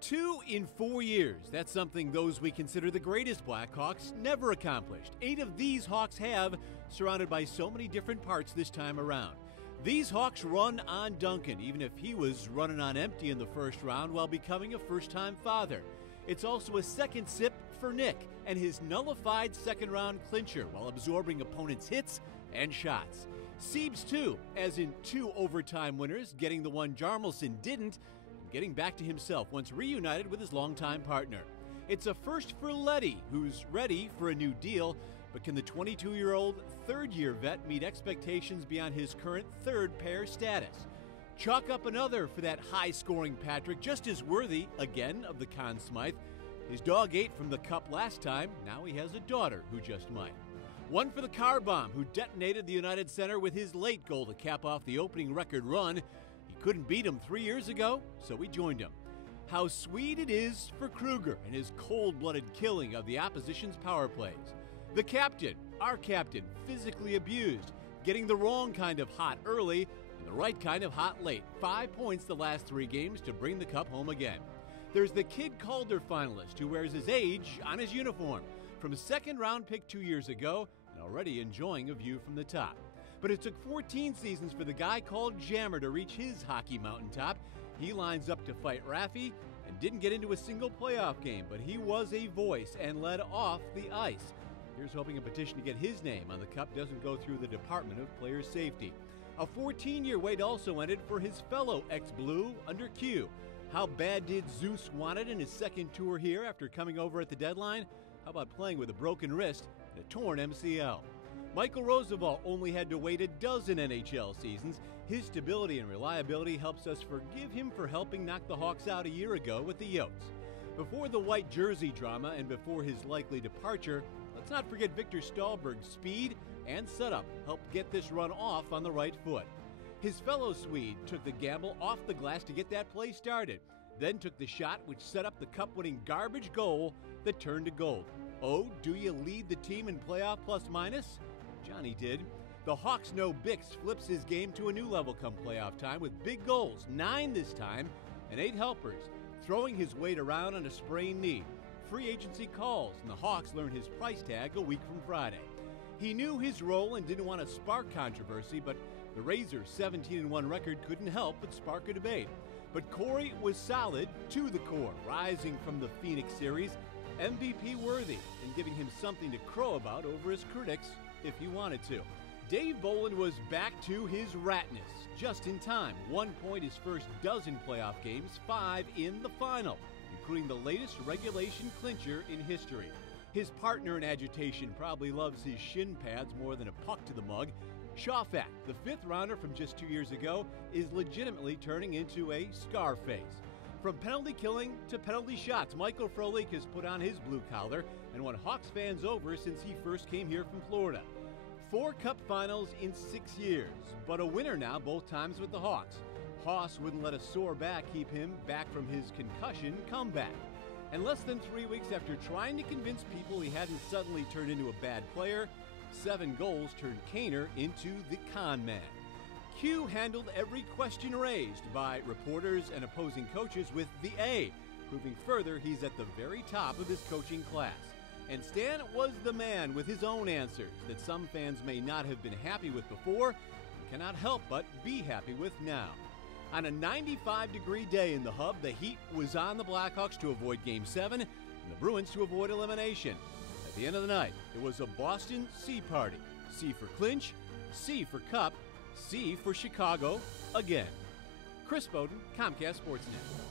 2 in 4 years. That's something those we consider the greatest Blackhawks never accomplished. 8 of these Hawks have, surrounded by so many different parts this time around. These Hawks run on Duncan, even if he was running on empty in the first round while becoming a first-time father. It's also a second sip for Nick and his nullified second-round clincher while absorbing opponents' hits and shots. Siebes, too, as in 2 overtime winners, getting the one Jarmelson didn't, getting back to himself once reunited with his longtime partner. It's a first for Letty, who's ready for a new deal, but can the 22-year-old third-year vet meet expectations beyond his current third-pair status? Chalk up another for that high-scoring Patrick, just as worthy, again, of the Conn Smythe. His dog ate from the cup last time, now he has a daughter who just might. One for the car bomb, who detonated the United Center with his late goal to cap off the opening record run. He couldn't beat him 3 years ago, so we joined him. How sweet it is for Kruger and his cold-blooded killing of the opposition's power plays. The captain, our captain, physically abused, getting the wrong kind of hot early and the right kind of hot late. 5 points the last 3 games to bring the cup home again. There's the Kid Calder finalist who wears his age on his uniform, from a second-round pick 2 years ago and already enjoying a view from the top. But it took 14 seasons for the guy called Jammer to reach his hockey mountaintop. He lines up to fight Raffy and didn't get into a single playoff game, but he was a voice and led off the ice. Here's hoping a petition to get his name on the cup doesn't go through the Department of Player Safety. A 14-year wait also ended for his fellow ex-Blue under Q. How bad did Zeus want it in his second tour here after coming over at the deadline? How about playing with a broken wrist and a torn MCL? Michael Roosevelt only had to wait a dozen NHL seasons. His stability and reliability helps us forgive him for helping knock the Hawks out a year ago with the Yotes. Before the white jersey drama and before his likely departure, let's not forget Victor Stahlberg's speed and setup helped get this run off on the right foot. His fellow Swede took the gamble off the glass to get that play started, then took the shot which set up the cup-winning garbage goal that turned to gold. Oh, do you lead the team in playoff plus-minus? Johnny did. The Hawks know Bix flips his game to a new level come playoff time with big goals, 9 this time, and 8 helpers, throwing his weight around on a sprained knee. Free agency calls, and the Hawks learn his price tag a week from Friday. He knew his role and didn't want to spark controversy, but the Razors' 17-1 record couldn't help but spark a debate. But Corey was solid to the core, rising from the Phoenix series, MVP worthy, and giving him something to crow about over his critics if he wanted to. Dave Bolland was back to his ratness, just in time. 1 point his first dozen playoff games, 5 in the final, including the latest regulation clincher in history. His partner in agitation probably loves his shin pads more than a puck to the mug. Shawfat, the 5th rounder from just 2 years ago, is legitimately turning into a Scarface. From penalty killing to penalty shots, Michael Frolik has put on his blue collar and won Hawks fans over since he first came here from Florida. 4 cup finals in 6 years, but a winner now both times with the Hawks. Haas wouldn't let a sore back keep him back from his concussion comeback. And less than 3 weeks after trying to convince people he hadn't suddenly turned into a bad player, 7 goals turned Kaner into the con man. Q handled every question raised by reporters and opposing coaches with the A, proving further he's at the very top of his coaching class. And Stan was the man with his own answers that some fans may not have been happy with before and cannot help but be happy with now. On a 95-degree day in the hub, the heat was on the Blackhawks to avoid Game 7 and the Bruins to avoid elimination. At the end of the night, it was a Boston C party. C for clinch, C for cup, C for Chicago again. Chris Boden, Comcast SportsNet.